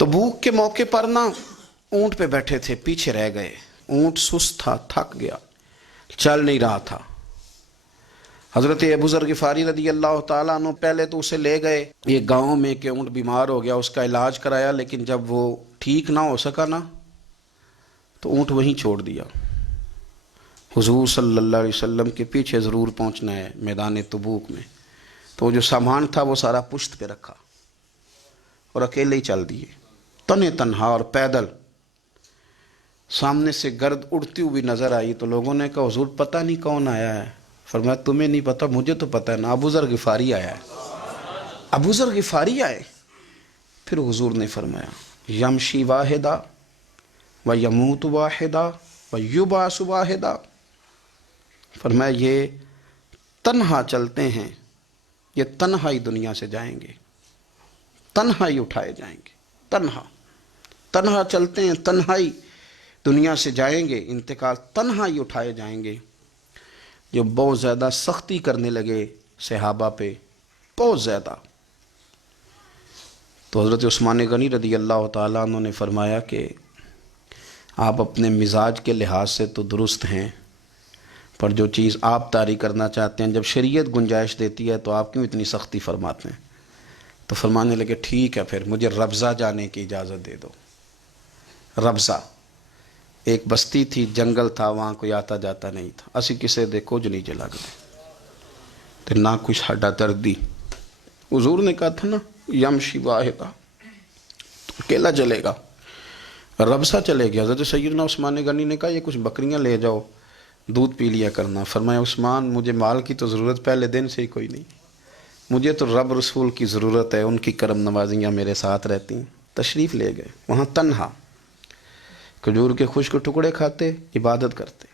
तबूक के मौके पर ना ऊंट पे बैठे थे, पीछे रह गए। ऊंट सुस्त था, थक गया, चल नहीं रहा था। हजरत अबू ज़र ग़िफ़ारी रदी अल्लाह ताला अन्हु पहले तो उसे ले गए ये गांव में कि ऊंट बीमार हो गया, उसका इलाज कराया, लेकिन जब वो ठीक ना हो सका ना तो ऊंट वहीं छोड़ दिया। हुजूर सल्लल्लाहु अलैहि वसल्लम के पीछे ज़रूर पहुंचना है मैदान तबूक में। तो जो सामान था वो सारा पुश्त पे रखा और अकेले ही चल दिए, तने तन्हा और पैदल। सामने से गर्द उड़ती हुई नजर आई तो लोगों ने कहा हुजूर पता नहीं कौन आया है। फरमाया तुम्हें नहीं पता, मुझे तो पता है ना, अबू ज़र ग़िफ़ारी आया है। अबू ज़र ग़िफ़ारी आए। फिर हुजूर ने फरमाया यमशी वाहिदा व यमूत वाहिदा व युबास वाहिदा। फरमाया ये तन्हा चलते हैं, ये तन्हा ही दुनिया से जाएंगे, तन्हा ही उठाए जाएंगे। तन्हा तन्हा चलते हैं, तन्हा ही दुनिया से जाएंगे, इंतकाल तन्हा ही उठाए जाएंगे। जो बहुत ज़्यादा सख्ती करने लगे सहाबा पे, बहुत ज़्यादा। तो हज़रत उस्मान गनी रदी अल्लाह ताला अन्हु ने फरमाया कि आप अपने मिजाज के लिहाज से तो दुरुस्त हैं, पर जो चीज़ आप तारी करना चाहते हैं, जब शरीयत गुंजाइश देती है तो आप क्यों इतनी सख्ती फरमाते हैं। तो फरमाने लगे ठीक है, फिर मुझे रब्ज़ा जाने की इजाज़त दे दो। रब्ज़ा एक बस्ती थी, जंगल था, वहाँ कोई आता जाता नहीं था। असी किसे दे कुछ नहीं चला गए तो ना कुछ साडा दर्दी। हुजूर ने कहा था ना यमशी वाहिदा, तो अकेला चलेगा, रब्ज़ा चले गया। हज़रत सैयदना उस्मान गनी ने कहा ये कुछ बकरियाँ ले जाओ, दूध पी लिया करना। फरमाया उस्मान मुझे माल की तो ज़रूरत पहले दिन से ही कोई नहीं, मुझे तो रब रसूल की ज़रूरत है, उनकी करम नवाजियाँ मेरे साथ रहती हैं। तशरीफ़ ले गए, वहाँ तन्हा खजूर के खुश्क टुकड़े खाते, इबादत करते,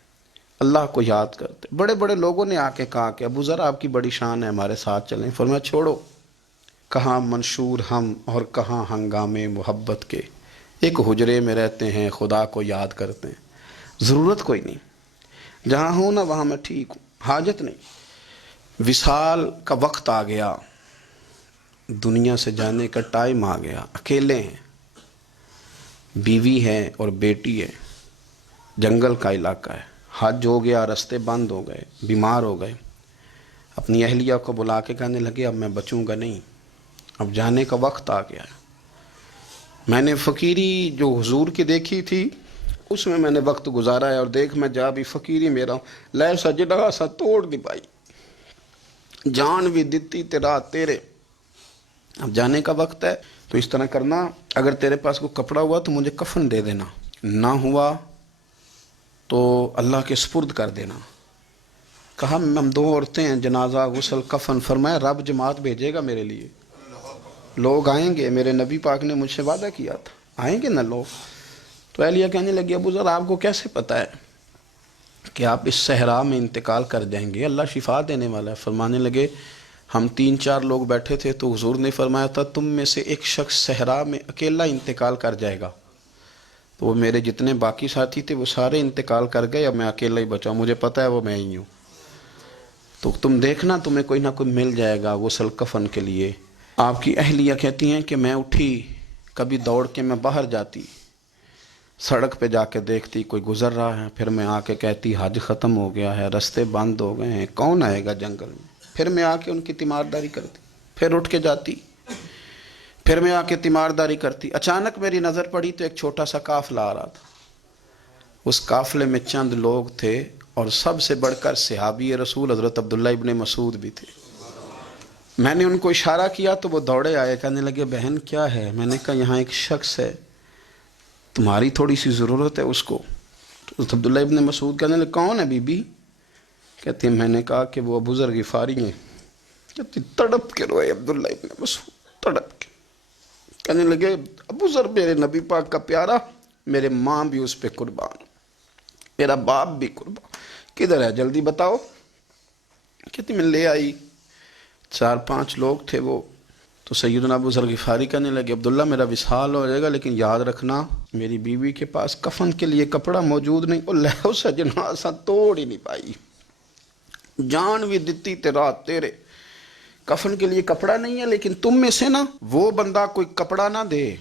अल्लाह को याद करते। बड़े बड़े लोगों ने आके कहा कि अबू ज़र आपकी बड़ी शान है, हमारे साथ चलें। फरमाया छोड़ो, कहाँ मंशूर हम और कहाँ हंगामे मोहब्बत के, एक हुजरे में रहते हैं, खुदा को याद करते हैं, ज़रूरत कोई नहीं, जहाँ हूँ ना वहाँ मैं ठीक हूँ, हाजत नहीं। विसाल का वक्त आ गया, दुनिया से जाने का टाइम आ गया, अकेले हैं, बीवी है और बेटी है, जंगल का इलाका है, हज हो गया, रास्ते बंद हो गए, बीमार हो गए। अपनी अहलिया को बुला के कहने लगे अब मैं बचूंगा नहीं, अब जाने का वक्त आ गया है। मैंने फ़कीरी जो हुजूर की देखी थी उसमें मैंने वक्त गुजारा है, और देख मैं जा भी फ़कीरी मेरा हूँ, लै सजदा सा तोड़ दी पाई, जान भी दिती तेरा तेरे, अब जाने का वक्त है। तो इस तरह करना, अगर तेरे पास कोई कपड़ा हुआ तो मुझे कफन दे देना, ना हुआ तो अल्लाह के सुपुर्द कर देना। कहा हम दो औरतें हैं, जनाजा गुसल कफन। फरमाया रब जमात भेजेगा मेरे लिए, लोग आएंगे, मेरे नबी पाक ने मुझसे वादा किया था आएंगे ना लोग। तो अहलिया कहने लगी अबू ज़र आपको कैसे पता है कि आप इस सहरा में इंतकाल कर जाएंगे, अल्लाह शिफा देने वाला है। फरमाने लगे हम 3-4 लोग बैठे थे तो हुजूर ने फरमाया था तुम में से एक शख्स सहरा में अकेला इंतकाल कर जाएगा। तो वो मेरे जितने बाकी साथी थे वो सारे इंतकाल कर गए, अब मैं अकेला ही बचा, मुझे पता है वो मैं ही हूँ। तो तुम देखना तुम्हें कोई ना कोई मिल जाएगा गुस्ल कफन के लिए। आपकी अहलिया कहती हैं कि मैं उठी, कभी दौड़ के मैं बाहर जाती, सड़क पे जाके देखती कोई गुजर रहा है, फिर मैं आके कहती हज ख़त्म हो गया है, रास्ते बंद हो गए हैं, कौन आएगा जंगल में। फिर मैं आके उनकी तीमारदारी करती, फिर उठ के जाती, फिर मैं आके तीमारदारी करती। अचानक मेरी नज़र पड़ी तो एक छोटा सा काफ़िला आ रहा था, उस काफ़िले में चंद लोग थे और सबसे बढ़कर सहाबी रसूल हज़रत अब्दुल्ला इब्ने मसूद भी थे। मैंने उनको इशारा किया तो वो दौड़े आए, कहने लगे बहन क्या है। मैंने कहा यहाँ एक शख्स है, तुम्हारी थोड़ी सी ज़रूरत है उसको। तो अब्दुल्ला इब्ने मसूद कहने लगे कौन है बीबी। कहती मैंने कहा कि वो अबू ज़र ग़िफ़ारी हैं। कहती तड़प के रोए अब्दुल्ला इब्ने मसूद, तड़प के कहने लगे अबू ज़र मेरे नबी पाक का प्यारा, मेरे माँ भी उस पर कुर्बान, मेरा बाप भी कुर्बान, किधर है जल्दी बताओ। कहती मैं ले आई, 4-5 लोग थे वो। तो सैयदना अबू ज़र ग़िफ़ारी कहने लगे अब्दुल्ला मेरा विसाल हो जाएगा, लेकिन याद रखना मेरी बीवी के पास कफन के लिए कपड़ा मौजूद नहीं। और लहो सजना सा तोड़ ही नहीं पाई, जान भी दिती तेरा तेरे, कफन के लिए कपड़ा नहीं है, लेकिन तुम में से ना वो बंदा कोई कपड़ा ना दे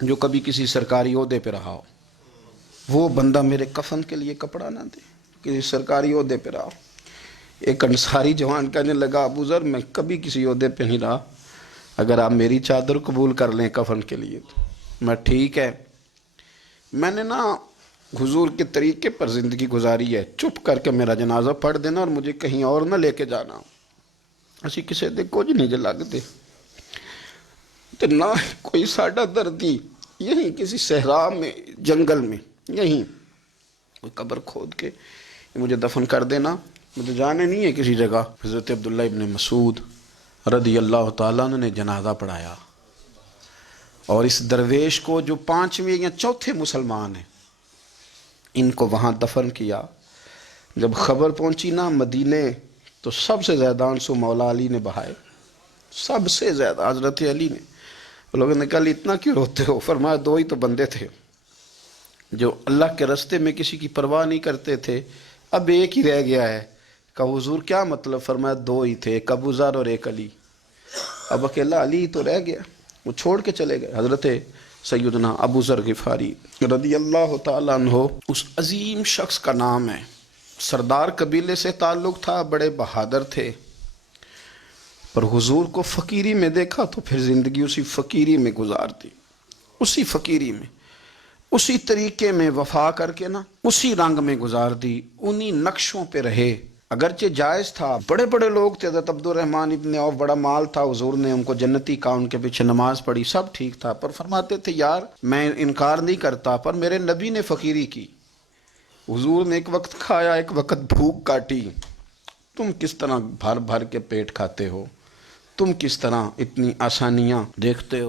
جو کبھی کسی سرکاری عہدے پہ رہا ہو، وہ بندہ میرے کفن کے لیے کپڑا نہ دے، کسی سرکاری عہدے پہ رہا ہو۔ ایک انصاری جوان کہنے لگا ابو ذر میں کبھی کسی عہدے پہ نہیں رہا، اگر آپ میری چادر قبول کر لیں کفن کے لیے تو میں ٹھیک ہے، میں نے نا حضور کے طریقے پر زندگی گزاری ہے، چپ کر کے میرا جنازہ پڑھ دینا اور مجھے کہیں اور نہ لے کے جانا، اسی کسی دے کچھ نہیں جے لگتے تو نہ کوئی ساڈا دردی، یہیں کسی صحرا میں جنگل میں یہیں کوئی قبر کھود کے مجھے دفن کر دینا، مجھے جانے نہیں ہے کسی جگہ۔ حضرت عبداللہ ابن مسعود رضی اللہ تعالیٰ عنہ نے جنازہ پڑھایا، اور اس درویش کو جو 5ویں یا 4تھے مسلمان ہیں ان کو وہاں دفن کیا۔ جب خبر پہنچی نا مدینے تو سب سے زیادہ آنسو مولا علی نے بہائے، سب سے زیادہ حضرت علی نے۔ لوگوں نے کہا اتنا کیوں روتے ہو؟ فرمایا 2 ہی تو بندے تھے جو اللہ کے راستے میں کسی کی پرواہ نہیں کرتے تھے، اب ایک ہی رہ گیا ہے۔ کہا حضور کیا مطلب؟ فرمایا 2 ہی تھے، ایک ابو ذر اور ایک علی، اب اکیلا علی تو رہ گیا، وہ چھوڑ کے چلے گئے۔ حضرت سیدنا ابو ذر غفاری رضی اللہ تعالیٰ عنہ اس عظیم شخص کا نام ہے، سردار قبیلے سے تعلق تھا، بڑے بہادر تھے، پر حضور کو فقیری میں دیکھا تو پھر زندگی اسی فقیری میں گزار دی، اسی فقیری میں، اسی طریقے میں وفا کر کے نا اسی رنگ میں گزار دی، انہی نقشوں پہ رہے۔ اگرچہ جائز تھا، بڑے بڑے لوگ تھے، حضرت عبد الرحمن ابن عوف، بڑا مال تھا، حضور نے ان کو جنتی کہا، ان کے پیچھے نماز پڑھی، سب ٹھیک تھا، پر فرماتے تھے یار میں انکار نہیں کرتا، پر میرے نبی نے فقیری کی، حضور نے ایک وقت کھایا ایک وقت بھوک کاٹی، تم کس طرح بھر بھر کے پیٹ کھاتے ہو، تم کس طرح اتنی آسانیاں دیکھتے ہو؟